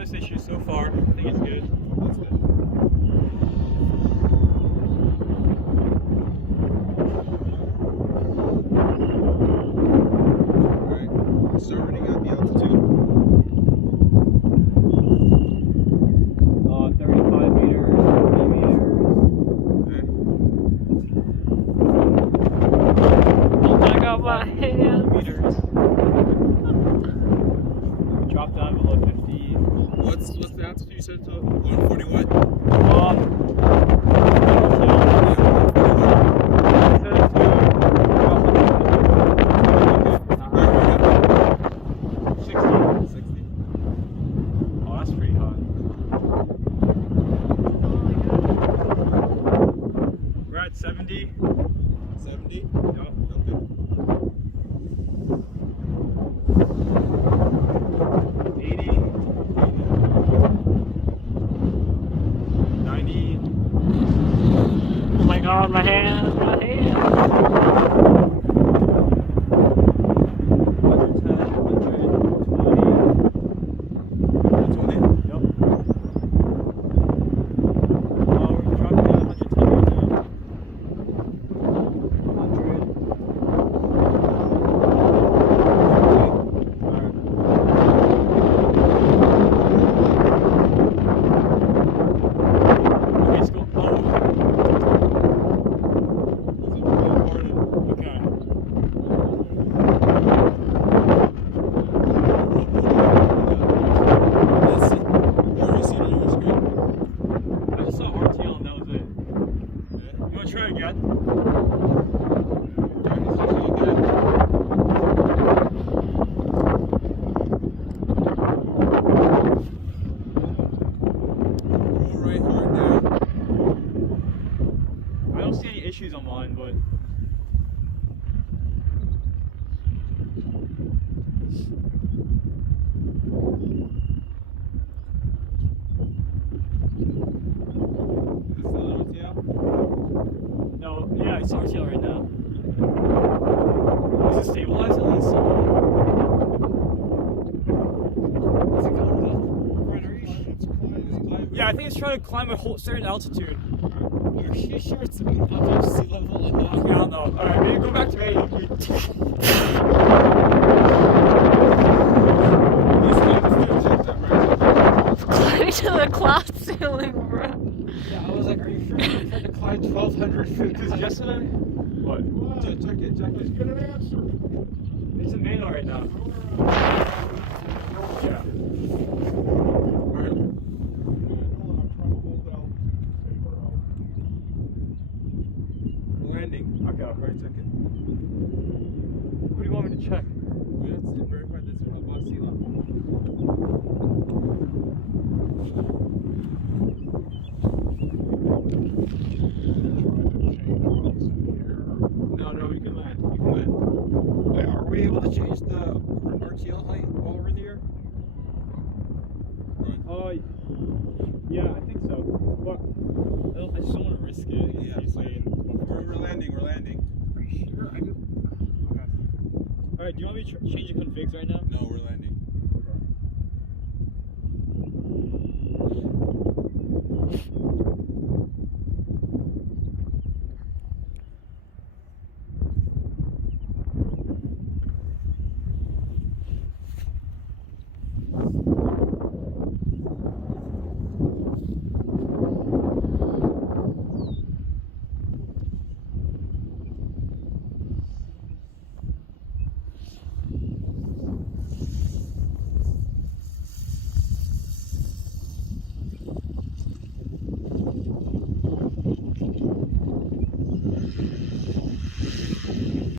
This issue so far, I think it's good. That's good. Alright, start running out the altitude. 35 meters, 50 meters. Okay. Oh my god, my hand. Meters. Drop down below 50. What's the altitude you said to 140 what? We're at 70. 70? Yep. Okay. 80. 90. Oh my god, my hand, my hand. 110, 120. 120? Yep. We're dropping down 110 right now. 100. Okay, let's go. Oh. Okay. I just saw RTL and that was it. You want to try again? I don't see any issues on mine, but no, yeah, it's RTL right now. Is it stabilized at least? Is it going up? Brian, are you sure it's climbing? Yeah, I think it's trying to climb a whole certain altitude. Are you sure it's above sea level enough? Okay, I don't know. Alright, maybe go back to 80. Climbing to the cloud ceiling, bro. Yeah, I was like, are you sure you're trying to climb 1,200 feet? Because yesterday, what? Check it. Just get an answer. It's in manual right now. Yeah. Alright. Landing. Okay. Alright, check it. What do you want me to check? We have to verify this above sea level. No, we can land. You can land. Wait, are we able to change the RTL height while we're in the air? Yeah, I think so. What? I just don't want to risk it. Yeah. We're landing. Are you sure? Alright, do you want me to change the configs right now? No, we're landing.